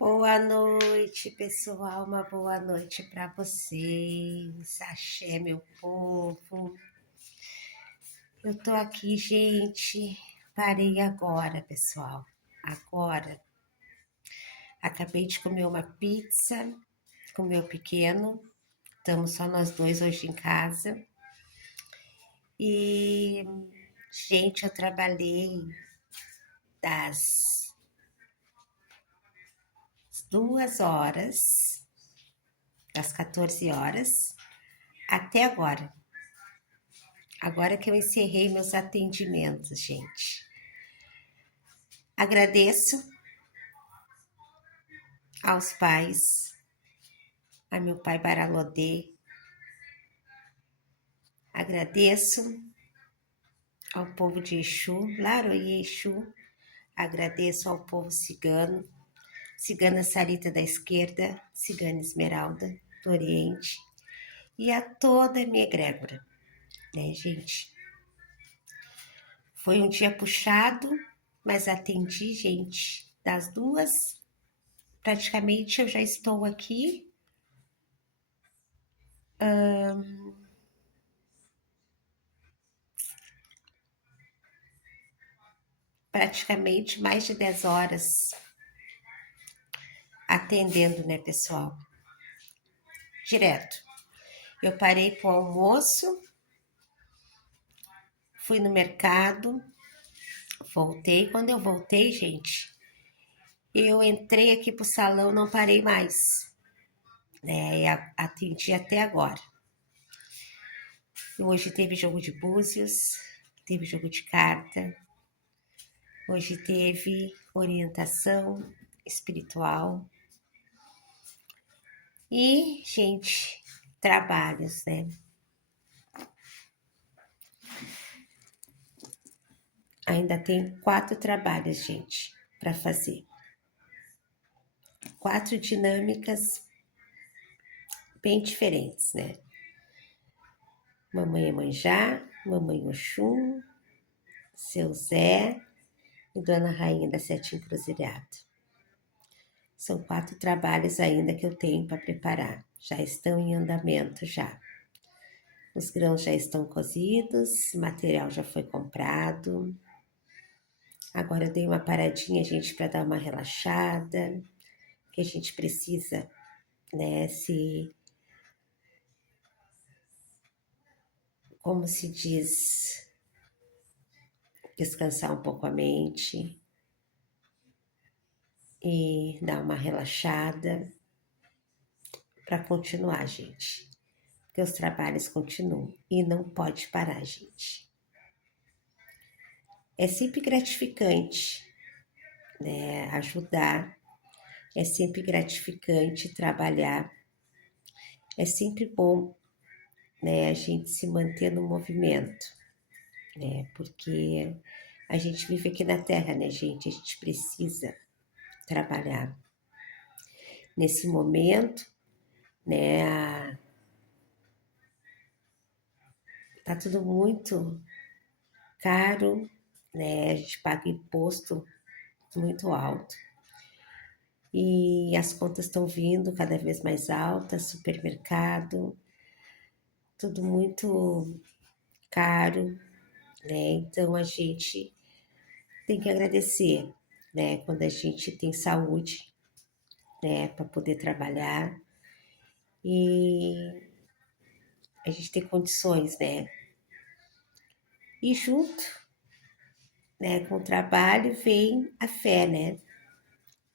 Boa noite, pessoal. Uma boa noite para vocês. Axé, meu povo. Eu tô aqui, gente. Parei agora, pessoal. Agora. Acabei de comer uma pizza com meu pequeno. Estamos só nós dois hoje em casa. E, gente, eu trabalhei das 2 horas, das 14 horas, até agora. Agora que eu encerrei meus atendimentos, gente. Agradeço aos pais, a meu pai Baralodê. Agradeço ao povo de Exu, Laroie Exu. Agradeço ao povo cigano, cigana Sarita da esquerda, cigana Esmeralda do Oriente e a toda a minha egrégora, né, gente? Foi um dia puxado, mas atendi, gente, das 2. Praticamente eu já estou aqui. Praticamente mais de 10 horas atendendo, né, pessoal? Direto. Eu parei pro almoço, fui no mercado, voltei. Quando eu voltei, gente, eu entrei aqui pro salão, não parei mais, né? E atendi até agora. Hoje teve jogo de búzios, teve jogo de carta, hoje teve orientação espiritual e, gente, trabalhos, né? Ainda tem 4 trabalhos, gente, para fazer. 4 dinâmicas bem diferentes, né? Mamãe Iemanjá, Mamãe Oxum, Seu Zé e Dona Rainha da Sete Encruzilhada. São 4 trabalhos ainda que eu tenho para preparar. Já estão em andamento já. Os grãos já estão cozidos, o material já foi comprado. Agora eu dei uma paradinha, gente, para dar uma relaxada, que a gente precisa, né, como se diz, descansar um pouco a mente e dar uma relaxada para continuar, gente. Porque os trabalhos continuam e não pode parar, gente. É sempre gratificante, né, ajudar, é sempre gratificante trabalhar, é sempre bom, né, a gente se manter no movimento, né, porque a gente vive aqui na Terra, né, gente, a gente precisa trabalhar. Nesse momento, né, tá tudo muito caro, né, a gente paga imposto muito alto. E as contas estão vindo cada vez mais altas, supermercado, tudo muito caro, né? Então a gente tem que agradecer, né? Quando a gente tem saúde, né? Para poder trabalhar e a gente tem condições, né? E junto, né? Com o trabalho vem a fé, né?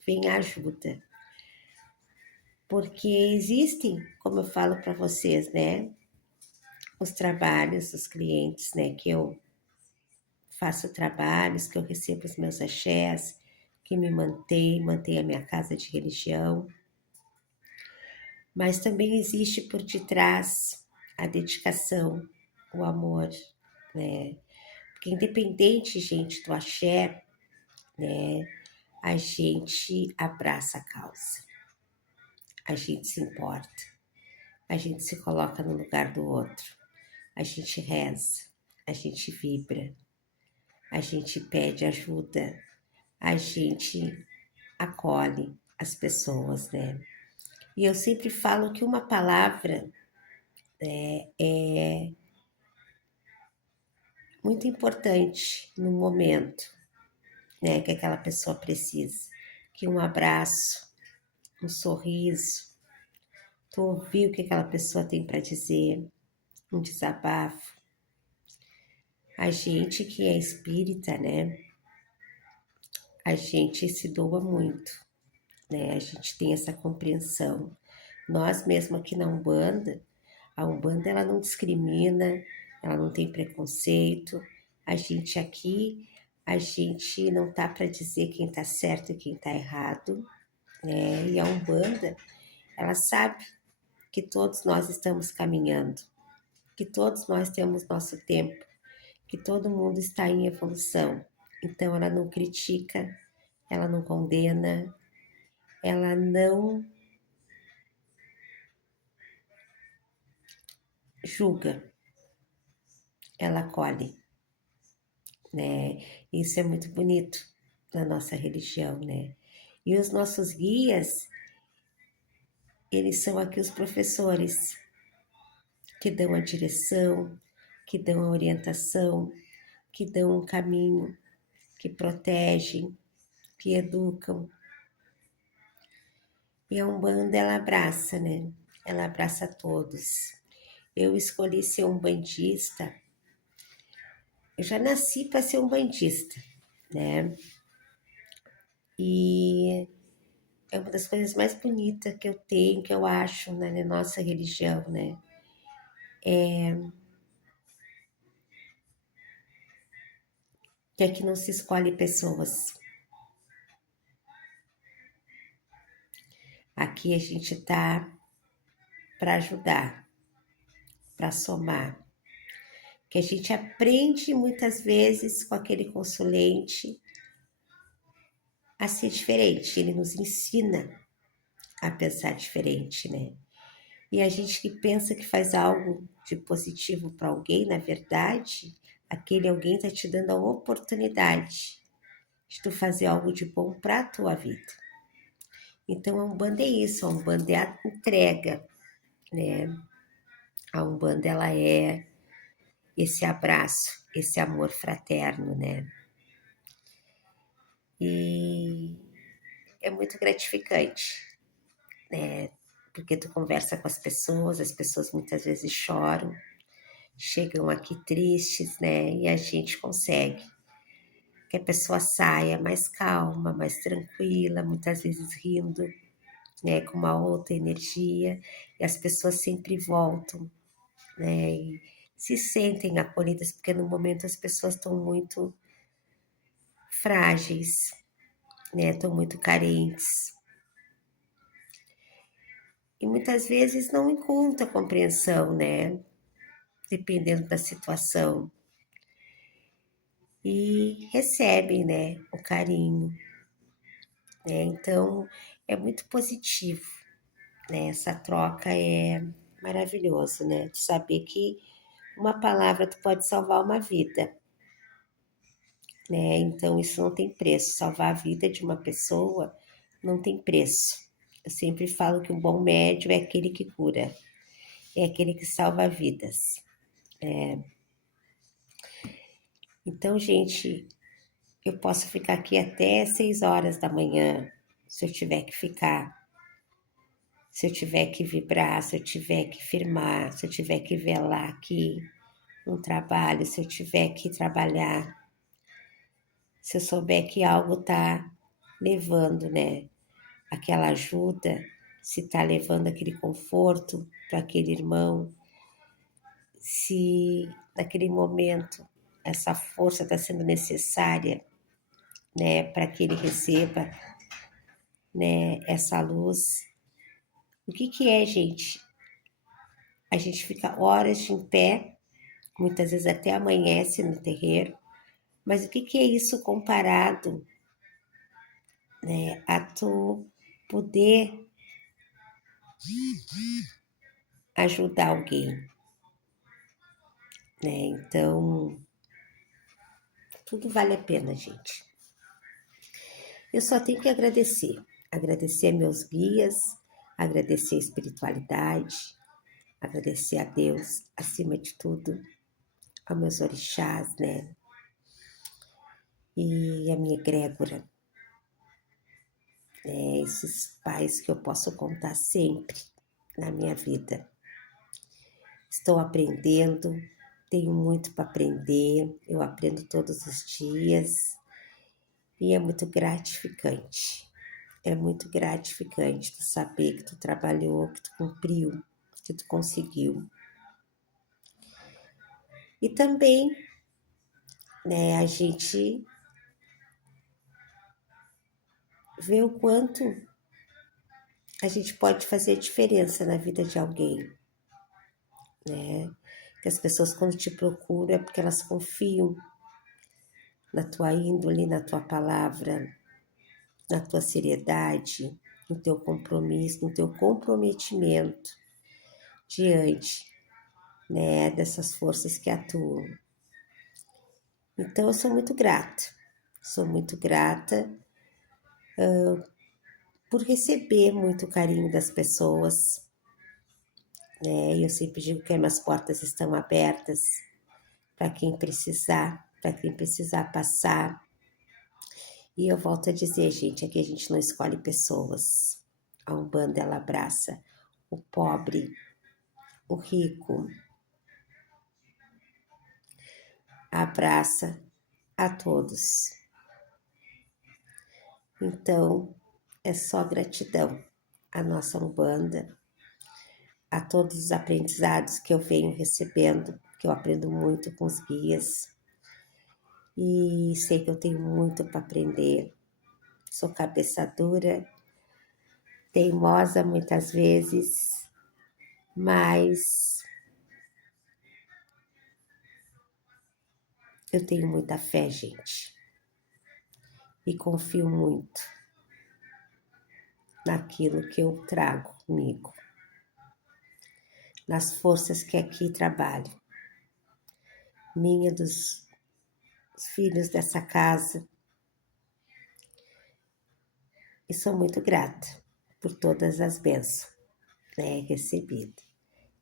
Vem a ajuda. Porque existem, como eu falo para vocês, né? Os trabalhos, os clientes, né? Que eu faço trabalhos, que eu recebo os meus axés, que me mantém a minha casa de religião. Mas também existe por detrás a dedicação, o amor, né? Porque independente, gente, do axé, né? A gente abraça a causa, a gente se importa, a gente se coloca no lugar do outro, a gente reza, a gente vibra, a gente pede ajuda, a gente acolhe, as pessoas, né? E eu sempre falo que uma palavra é muito importante no momento, né, que aquela pessoa precisa. Que um abraço, um sorriso, tu ouvir o que aquela pessoa tem para dizer, um desabafo. A gente que é espírita, né, a gente se doa muito, né, a gente tem essa compreensão. Nós mesmo aqui na Umbanda, a Umbanda ela não discrimina, ela não tem preconceito. A gente aqui, a gente não tá para dizer quem tá certo e quem tá errado, né? E a Umbanda, ela sabe que todos nós estamos caminhando, que todos nós temos nosso tempo, que todo mundo está em evolução. Então ela não critica, ela não condena, ela não julga, ela acolhe, né? Isso é muito bonito na nossa religião, né? E os nossos guias, eles são aqui os professores que dão a direção, que dão a orientação, que dão um caminho, que protegem, que educam. E a Umbanda, ela abraça, né? Ela abraça todos. Eu escolhi ser um bandista, eu já nasci para ser um bandista, né? E é uma das coisas mais bonitas que eu tenho, que eu acho, né, na nossa religião, né? Que aqui não se escolhe pessoas. Aqui a gente tá para ajudar, para somar. Que a gente aprende muitas vezes com aquele consulente a ser diferente. Ele nos ensina a pensar diferente, né? E a gente que pensa que faz algo de positivo para alguém, na verdade, aquele alguém está te dando a oportunidade de tu fazer algo de bom para a tua vida. Então a Umbanda é isso, a Umbanda é a entrega, né? A Umbanda ela é esse abraço, esse amor fraterno, né? E é muito gratificante, né? Porque tu conversa com as pessoas muitas vezes choram, chegam aqui tristes, né? E a gente consegue que a pessoa saia mais calma, mais tranquila, muitas vezes rindo, né? Com uma outra energia, e as pessoas sempre voltam, né? E se sentem acolhidas, porque no momento as pessoas estão muito frágeis, né? Estão muito carentes. E muitas vezes não encontra compreensão, né? Dependendo da situação. E recebem, né? O carinho, né? Então é muito positivo, né? Essa troca é maravilhoso, né? De saber que uma palavra tu pode salvar uma vida, né? Então isso não tem preço. Salvar a vida de uma pessoa não tem preço. Eu sempre falo que um bom médium é aquele que cura, é aquele que salva vidas. Então, gente, eu posso ficar aqui até 6 horas da manhã, se eu tiver que ficar, se eu tiver que vibrar, se eu tiver que firmar, se eu tiver que velar aqui um trabalho, se eu tiver que trabalhar, se eu souber que algo está levando, né, aquela ajuda, se está levando aquele conforto para aquele irmão, se naquele momento essa força está sendo necessária, né, para que ele receba, né, essa luz. O que que é, gente? A gente fica horas em pé, muitas vezes até amanhece no terreiro, mas o que que é isso comparado, né, a tu poder ajudar alguém, né? Então, tudo vale a pena, gente. Eu só tenho que agradecer. agradecer meus guias, agradecer a espiritualidade, agradecer a Deus, acima de tudo, aos meus orixás, né? E a minha egrégora, né? Esses pais que eu posso contar sempre na minha vida. Estou aprendendo, tenho muito para aprender, eu aprendo todos os dias e é muito gratificante. É muito gratificante tu saber que tu trabalhou, que tu cumpriu, que tu conseguiu. E também, né, a gente vê o quanto a gente pode fazer diferença na vida de alguém, né? Que as pessoas quando te procuram é porque elas confiam na tua índole, na tua palavra, na tua seriedade, no teu compromisso, no teu comprometimento diante, né, dessas forças que atuam. Então eu sou muito grata por receber muito carinho das pessoas, né? E eu sempre digo que as minhas portas estão abertas para quem precisar passar. E eu volto a dizer, gente, aqui a gente não escolhe pessoas. A Umbanda, ela abraça o pobre, o rico, abraça a todos. Então, é só gratidão à nossa Umbanda, a todos os aprendizados que eu venho recebendo, que eu aprendo muito com os guias. E sei que eu tenho muito para aprender. Sou cabeça dura, teimosa muitas vezes, mas eu tenho muita fé, gente, e confio muito naquilo que eu trago comigo, nas forças que aqui trabalham, minha dos filhos dessa casa, e sou muito grata por todas as bênçãos, né, recebidas.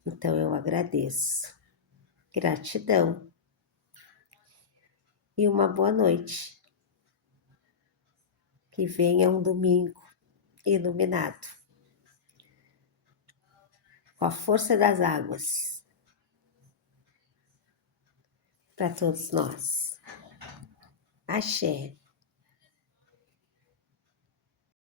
Então eu agradeço. Gratidão e uma boa noite. Que venha um domingo iluminado, com a força das águas, para todos nós. Axé.